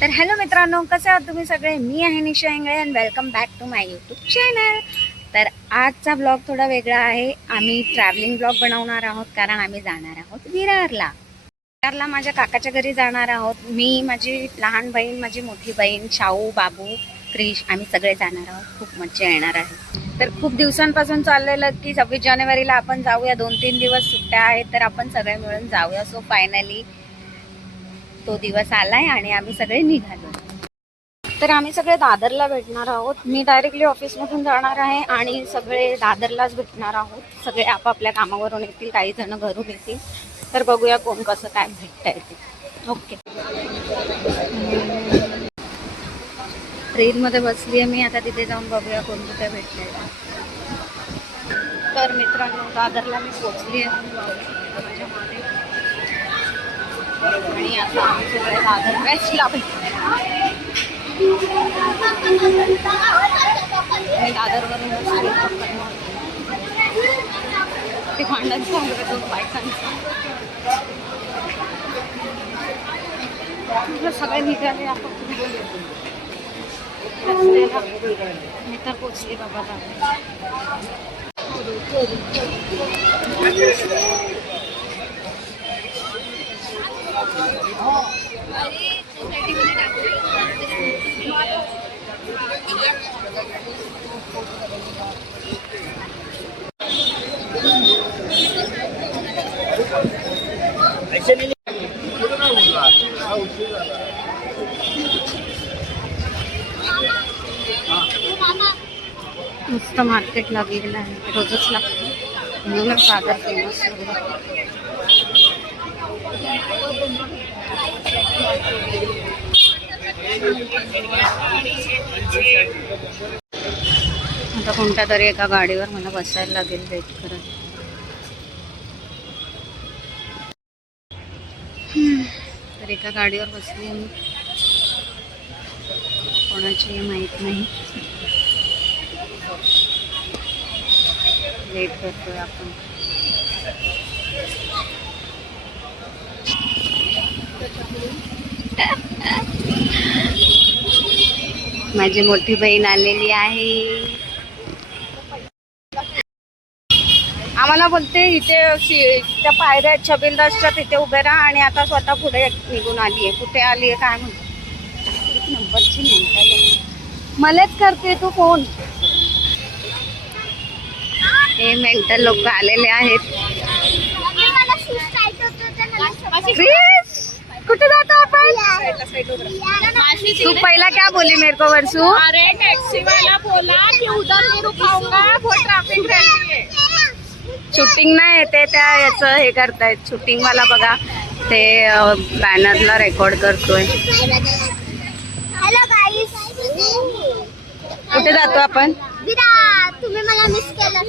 तर हॅलो मित्रांनो, कसे आहात तुम्ही सगळे? मी आहे Nisha Ingle and welcome back to my YouTube channel. तर आजचा ब्लॉग थोडा वेगळा आहे. आम्ही ट्रॅव्हलिंग ब्लॉग बनवणार आहोत कारण आम्ही जाणार आहोत विरारला. विरारला माझ्या काकाच्या घरी जाणार आहोत. मी, माझी लहान बहीण, माझी मोठी बहीण, शाहू, बाबू, क्रिश, आम्ही सगळे जाणार आहोत. खूप मजा येणार आहे. तर खूप दिवसांपासून चाललेलं की 26 जानेवारीला आपण जाऊया, 2-3 दिवस सुट्ट्या आहेत तर आपण सगळे मिळून जाऊया. सो फायनली तो दिवस आलाय आणि आम्ही सगळे निघालो. तर आम्ही सगळे दादरला भेटणार आहोत. मी डायरेक्टली ऑफिसमधून जाणार आहे आणि सगळे दादरलाच भेटणार आहोत. सगळे आपापल्या कामावरून येतील, काही जण घरून येतील. तर बघूया कोण कसं काय भेटता येते. ओके, ट्रेनमध्ये बसली आहे मी. आता तिथे जाऊन बघूया कोण कुठे भेटता येते. तर मित्रांनो, दादरला मी पोचली आहे माझ्या मागे. आणि आता आम्ही सगळे दादर वेस्टला भेटतो. मी दादरवरून ते भांडण सांगत होतो बायकांचं. सगळे निघाले आपण रस्त्याला. मी तर पोचली बाबा दादर. मस्त मार्केट लागलेलं आहे, रोजच लागतं म्हणूनच दादर फेमस. आता कोणत्या तरी एका गाडीवर मला बसायला लागेल वेट करत. तर एका गाडीवर बसली मी, कोणाची माहित नाही. वेट करतोय आपण. माझी मोठी बहीण आलेली आहे. आम्हाला बोलते इथे त्या पायऱ्या छबिलदासच्या तिथे उभे राहा आणि आता स्वतः पुढे निघून आली आहे. कुठे आली आहे काय म्हणतो. एक नंबरची मेंटल, मलाच करते तू फोन. हे मेंटल लोक आलेले आहेत. कुठे जातो आपण? तू पहिला क्या बोली मेरे को वर्षू? अरे टैक्सी वाला बोला कि उधर नहीं रुकाऊंगा, बहुत ट्रैफिक रहती है. शूटिंग नाही येते त्या याचं हे करतायत. शूटिंग वाला बघा ते बॅनरला रेकॉर्ड करतोय. हॅलो गाईस, कुठे जातो आपण? विरार. तुम्ही मला मिस केलं.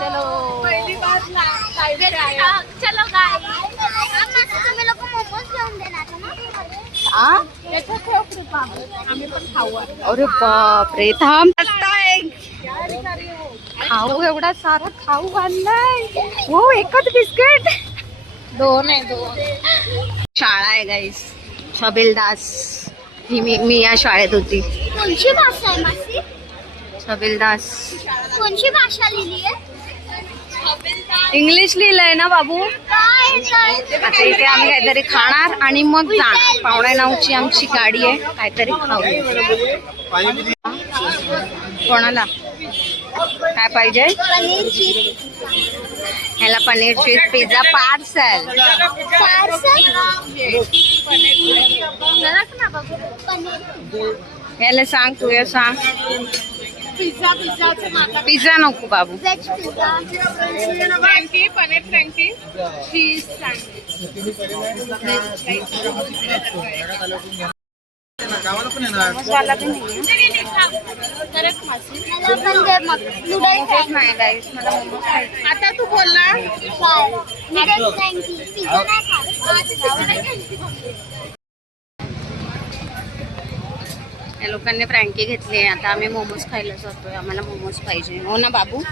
चलो पहिली बार चलो गाईस. तुम्ही लोक मोमोज घेऊन देणार ना? आम्ही पण खाऊ. अरे बाप रे, थांब. खाऊ एवढा सारा खाऊ आणलाय. हो, एकच बिस्किट. दोन आहे, दोन. शाळा आहे गाईस, छबिलदास. मी या शाळेत होती. कोणची भाषा आहे मासी? छबिलदास. कोणची भाषा लिहिली आहे? इंग्लिश लिहिलंय ना बाबू. काय आता इथे आम्ही काहीतरी खाणार आणि मग जाणार. 8:45ची आमची गाडी आहे. काहीतरी खाऊ. कोणाला काय पाहिजे? पनीर चीज. ह्याला पनीर चीज पिझ्झा पार्सल. ह्याला सांग, तू या सांग. पिझ्झा नको बाबू. Veg pizza. Frankie, paneer frankie, cheese sandwich. वाला पण नाहीये. मला पण दे मग. नूडल्स नाही गाईस, मला मोमोज खायचे. आता तू बोल ना. नूडल्स फ्रँकी. पिझ्झा नाही खात. या लोकांनी फ्रँकी घेतली आहे. आता आम्ही मोमोज खायला जातोय. आम्हाला मोमोज पाहिजे. हो ना बाबू?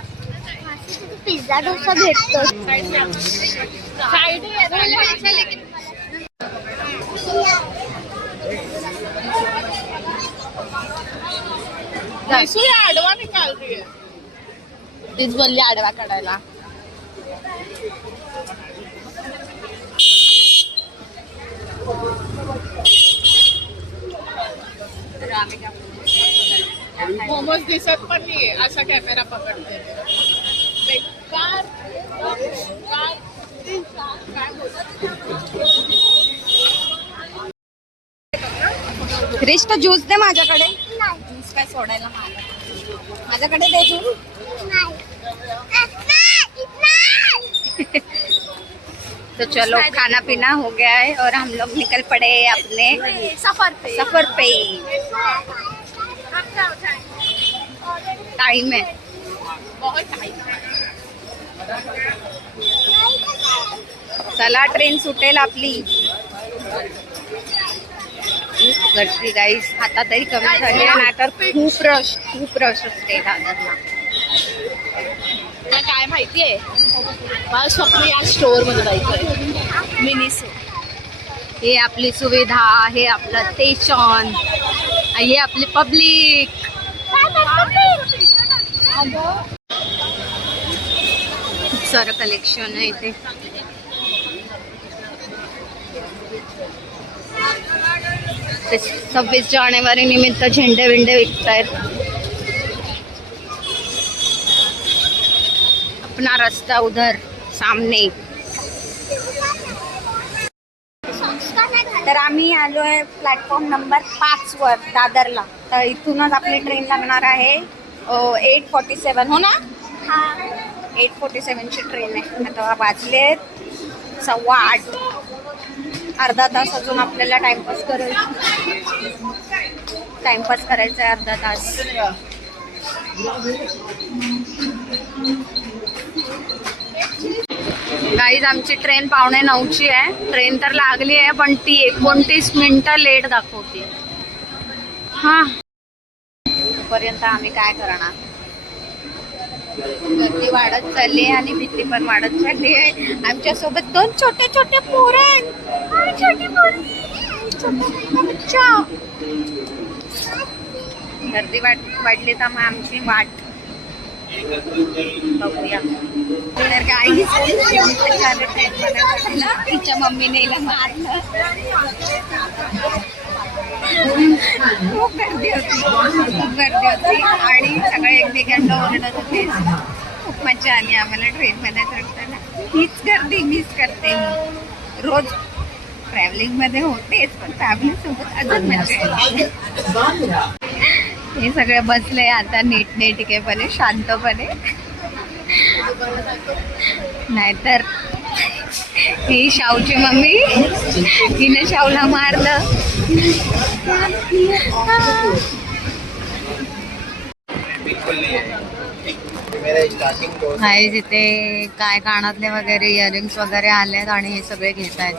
पिझ्झा डोसा भेटतो. साइड निसू ये आडवा निकाल रही है. तीच बोलली आडवा काढायला. मोमोज दिसत पण नाहीये असा कॅमेरा पकडते. बेकार. क्रिश तर ज्यूस दे माझ्याकडे. नाही. ज्यूस काय सोडायला माझ्याकडे दे ज्यूस. तो चलो खाना पीना हो गया है और हम लोग निकल पड़े अपने सफर पे. टाइम है. चला ट्रेन सुटेल आपली. गर्दी गाईस आता तरी कमी झाली आहे, नाहीतर खूप रश असते दादरला. तुला काय माहितीये मला स्वप्न या स्टोअर मध्ये जायचंय. मिनी हे आपली सुविधा, हे आपलं स्टेशन, हे आपली पब्लिक. खूप सारं कलेक्शन आहे इथे. ते 26 जानेवारी निमित्त झेंडे विंडे विकतायत. अपना रास्ता उधर सामने. तर आम्ही आलो आहे प्लॅटफॉर्म नंबर 5 वर दादरला. तर इथूनच आपली ट्रेन लागणार आहे 8:47. हो ना? 8:47 ची ट्रेन आहे. आता वाजलेत 7:15. अर्धा तास अजून आपल्याला टाइमपास करायचा आहे. अर्धा तास. गाईज आमची ट्रेन 8:45ची आहे. ट्रेन तर लागली आहे पण ती 29 मिनिटं लेट दाखवते. हा पर्यंत आम्ही काय करणार. गर्दी वाढत चालली आहे आणि भीती पण वाढत चालली आहे. आमच्या सोबत 2 छोटे पोरं आहेत. गर्दी वाढली तर मग आमची वाट बघूया. तर गाईज तिच्या मम्मीने हिला मारलं. खूप गर्दी होती आणि सगळे एकमेकांना ओरडत होते. खूप मजा आली आम्हाला ट्रेनमध्ये चढताना. हीच गर्दी मिस करते मी. रोज ट्रॅव्हलिंग मध्ये होतेच पण फॅमिली सोबत अजून मजा येते. हे सगळे बसले आता नीटनेटकेपणे शांतपणे. नाहीतर ही शाऊची मम्मी, हिने शाऊला मारलं. हाय जिथे काय कानातले वगैरे इयरिंग्स वगैरे आलेत आणि हे सगळे घेत आहेत.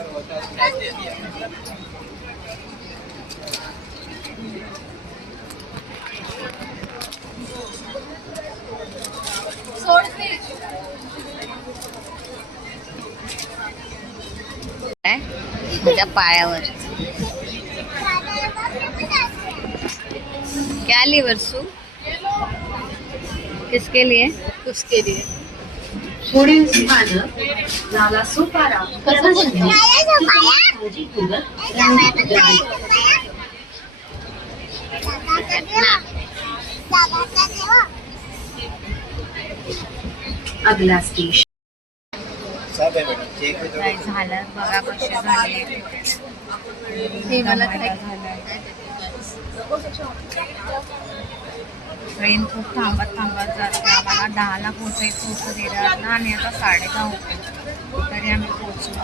माझ्या पायावर क्या ली वर्षू? किसके लिए? उसके लिए. पुढील स्थानक नाला सुपारा. अगला स्टेशन. काय झालं बघा कशी झाली. ट्रेन खूप थांबत जाते. आम्हाला 10ला पोहोचायचं होतं विरारला आणि आता 10:30 होते तरी आम्ही पोहोचलो.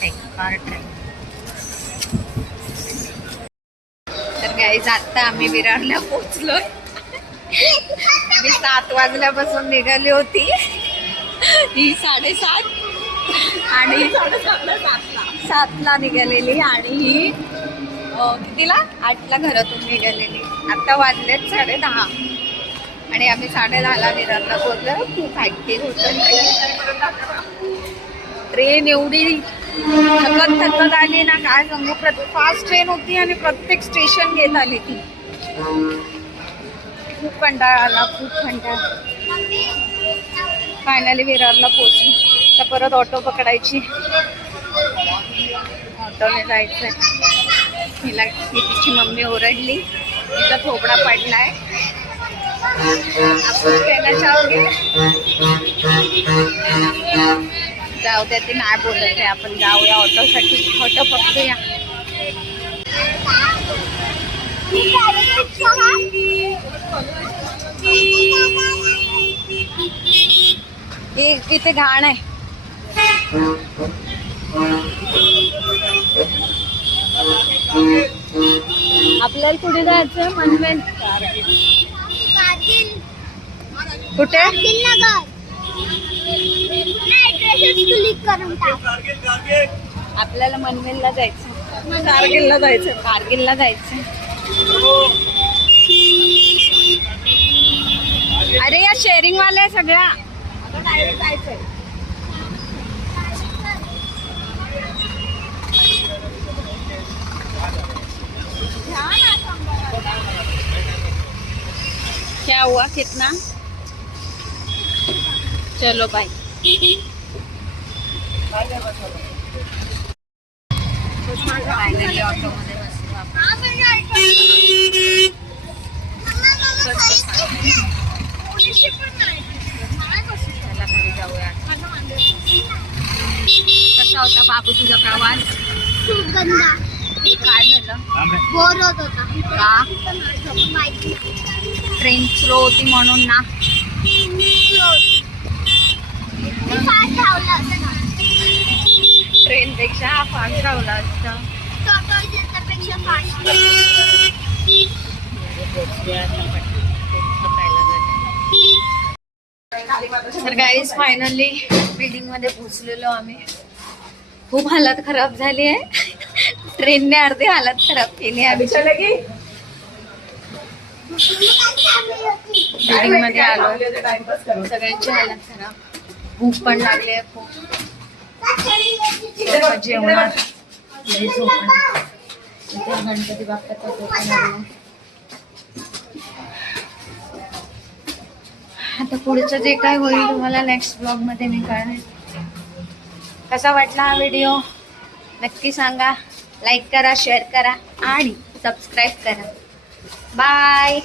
बेकार ट्रेन. तर गाईज आता आम्ही विरारला पोहोचलोय. मी 7 वाजल्यापासून निघाली होती. ही 7:30 आणि 7ला निघालेली आणि ही कितीला 8ला घरातून निघालेली. आता वाजलेत 10:30 आणि आम्ही 10:30ला विरारला पोहोचलो. खूप ऍक्टिव्ह होतं ट्रेन. एवढी थकत आली ना, काय सांगू. फास्ट ट्रेन होती आणि प्रत्येक स्टेशन घेत आली ती. खूप कंटाळा आला, खूप कंटाळा. फायनली विरारला पोहोचलो. तर परत ऑटो पकडायची, ऑटोने जायचंय. हिला तिची मम्मी ओरडली, तिचा थोबडा पडलाय. आपण कहना चाहोगे? जाऊ द्या, ती नाही बोलत आहे. आपण जाऊया ऑटोसाठी, ऑटो पकडूया. तिथे घाण आहे. आपल्याला कुठे जायचं? मनवेल. कुठे? आपल्याला मनवेलला जायचं, कारगिलला जायचं, कारगिलला जायचं. अरे या शेअरिंग वाले सगळ्या डायरेक्ट जायचंय. क्या हुआ? कितना? चलो बाय. फायनली ऑटोमध्ये बसलो आपण. चला घरी जाऊया. कसा होता बाबू तुझा प्रवास? खूप गंदा. काय झालं? बोर होत होता. का? ट्रेन स्लो होती म्हणून ना. फास्ट धावला असता. ट्रेन पेक्षा फास्ट राहला असतं. पेक्षा फास्ट. तर गाईज फायनली बिल्डिंग मध्ये पोहोचलेलो आम्ही. खूप हालत खराब झाली आहे. ट्रेनने अर्धी हालत खराब केली आम्ही. बिल्डिंग मध्ये आलो, सगळ्यांची हालत खराब. भूक पण लागली आहे खूप. जेवणात गणपती बाप्पाचा फोटो लागला. आता पुढचं जे काय होईल तुम्हाला नेक्स्ट ब्लॉग मध्ये मी कळवेन. कसा वाटला हा व्हिडिओ नक्की सांगा. लाईक करा, शेअर करा आणि सबस्क्राईब करा. बाय.